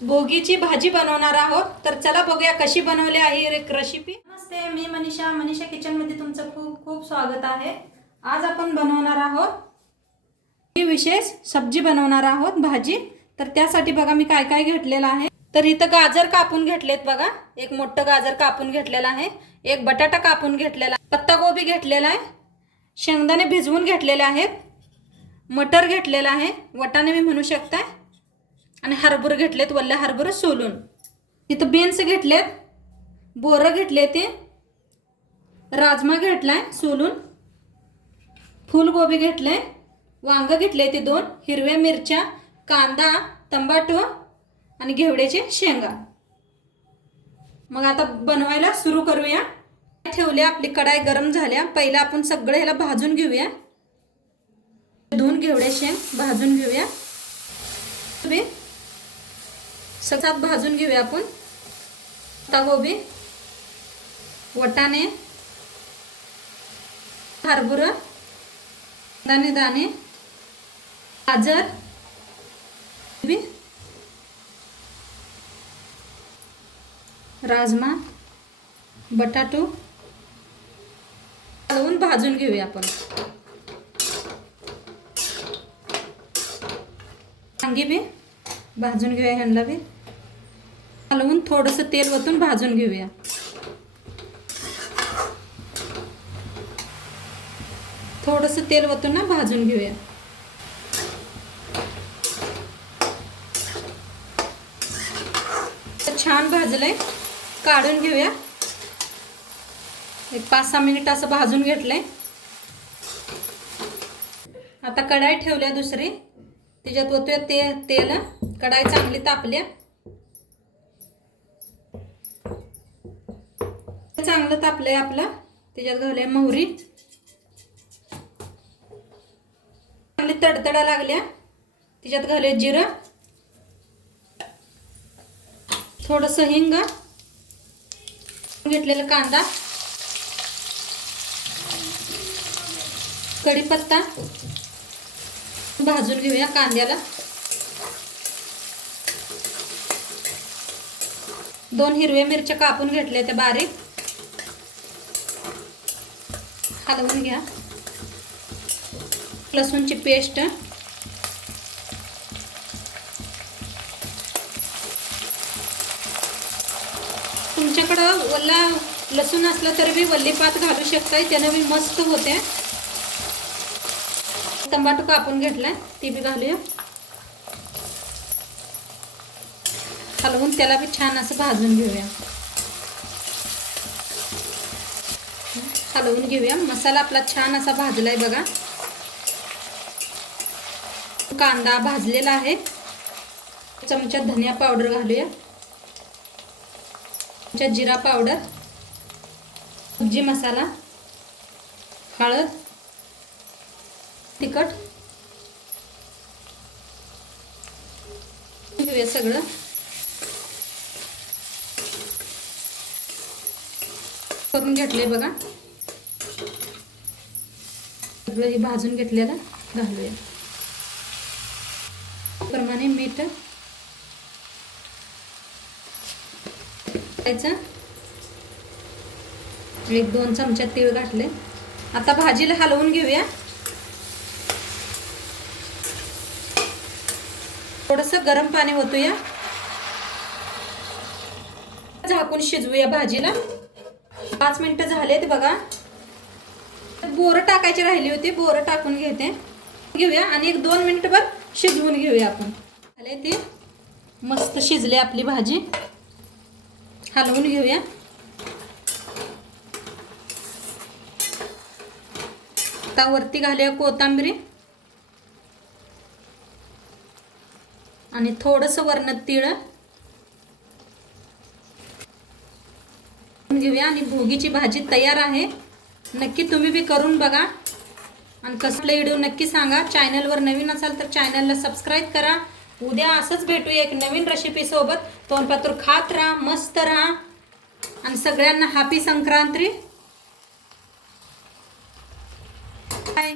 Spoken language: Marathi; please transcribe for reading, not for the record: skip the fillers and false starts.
भोगीची भाजी बनवणार आहोत। तर चला बघूया कशी बनवली आहे एक रेसिपी। नमस्ते, मी मनीषा किचन मध्ये तुमचं खूप खूप स्वागत आहे। आज आपण बनवणार आहोत ही विशेष सब्जी बनवणार आहोत भाजी। तर त्यासाठी बघा मी काय काय घेतलेलं आहे। तर इथं गाजर कापून घेतलेत बघा, एक मोठं गाजर कापून घेतलेला आहे, एक बटाटा कापून घेतलेला, पत्ता गोबी घेतलेला आहे, शेंगदाणे भिजवून घेतलेले आहेत, मटर घेतलेला आहे, वटाणे मी म्हणू शकता, आणि हरभरा घेतलेत, वल्ले हरभरा सोलून। इथं बीन्स घेतलेत, बोरं घेतले, ते राजमा घेतलाय सोलून, फुलगोबी घेतले, वांग घेतले ते 2, हिरव्या मिरच्या, कांदा, टमाटो आणि घेवड्याचे शेंगा। मग आता बनवायला सुरू करूया। ठेवले, आपली कढाई गरम झाल्या। पहिला आपण सगळं ह्याला भाजून घेऊया। 2 घेवडे शेंग भाजून घेऊया, सगळ्यात भाजून घेऊया आपण। पत्ता गोबी, वटाणे, हरभरा, दाणे दाणे, गाजर, राजमा, बटाटो हलवून भाजून घेऊया आपण। वांगी बी भाजून घेऊया, ह्यांना बी हलवून थोडंसं तेल ओतून भाजून घेऊया। थोडंसं तेल ओतून ना भाजून घेऊया। छान भाजलंय, काढून घेऊया। एक 5-6 मिनिट असं भाजून घेतलंय। आता कढाई ठेवल्या दुसरी, त्याच्यात ओतूया तेल। कढाई चांगली तापल्या, चांगलं तापलंय आपलं। त्याच्यात घालूया मोहरी, चांगली तडतडा लागल्या, त्याच्यात घालूया जिरं, थोडंसं हिंग, घेतलेला कांदा, कढीपत्ता भाजून घेऊया कांद्याला। 2 हिरव्या मिरच्या कापून घेतल्या त्या बारीक, हलवून घ्या। लसूणची पेस्ट, तुमच्याकडं वल्ला लसूण असलं तरी बी वल्ली पात घालू शकताय, त्यानं बी मस्त होते। टमाटो कापून घेतलाय, ती बी घालूया, हलवून त्याला बी छान असं भाजून घेऊया। हलवून घेऊया। मसाला आपला छान असा भाजलाय बघा। कांदा भाजलेला आहे। चमचा धनिया पावडर घालूया, चमचा जिरा पावडर, सब्जी मसाला, हळद, तिखट घेऊया सगळं। करून घेतले बघा, सगळं हे भाजून घेतलेलं घालूया। प्रमाणे मीठ, एक 2 चमचा तीळ घातले। आता भाजीला हलवून घेऊया। थोडंसं गरम पाणी ओतूया, झाकून शिजवूया भाजीला। 5 मिनिटं झालेत बघा। बोरं टाकायची राहिली होती, बोरं टाकून घेऊया आणि एक 2 मिनिटभर शिजवून घेऊया आपण। झाले ते मस्त शिजले आपली भाजी, हलवून घेऊया। आता वरती घालूया कोथिंबीर आणि थोडंसं वरण तीळ घेऊया आणि भोगीची भाजी तयार आहे। नक्की तुम्ही बी करून बघा आणि कसले व्हिडिओ नक्की सांगा। चॅनलवर नवीन असाल तर चॅनलला सबस्क्राईब करा। उद्या असंच भेटूया एक नवीन रेसिपी सोबत। तोंडपातूर खात राहा, मस्त राहा आणि सगळ्यांना हॅपी संक्रांती। बाय।